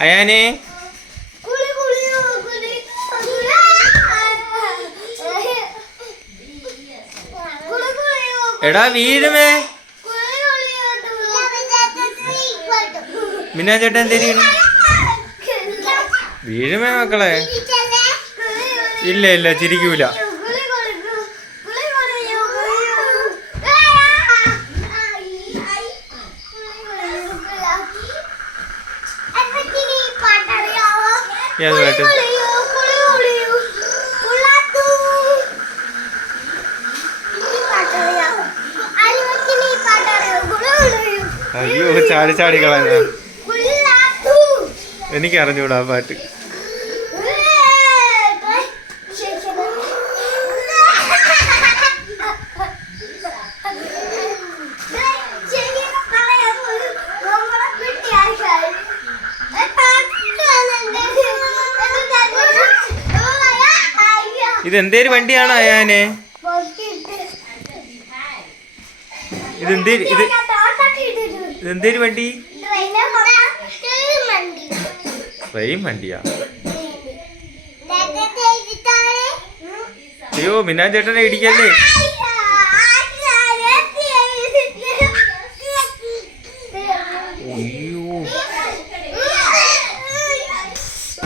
അയാനെ എടാ വീഴുമേ. മിന്നാ ചേട്ടൻ എന്തേരി ചെയ്യണ? വീഴുമേ. മക്കളെ. ഇല്ല ഇല്ല ചിരിക്കൂല. ഏത് പാട്ട്? അയ്യോ ചാടി ചാടി കളഞ്ഞ എനിക്ക് അറിഞ്ഞൂടാ ആ പാട്ട്. ഇത് എന്തേര് വണ്ടിയാണോ അയാനെ? ഇത് എന്തേരി ഇത് ഇത് എന്തേരി വണ്ടി? ട്രെയിൻ വണ്ടിയാ? അയ്യോ മിന്നാ ചേട്ടനെ ഇടിക്കല്ലേ? അയ്യോ.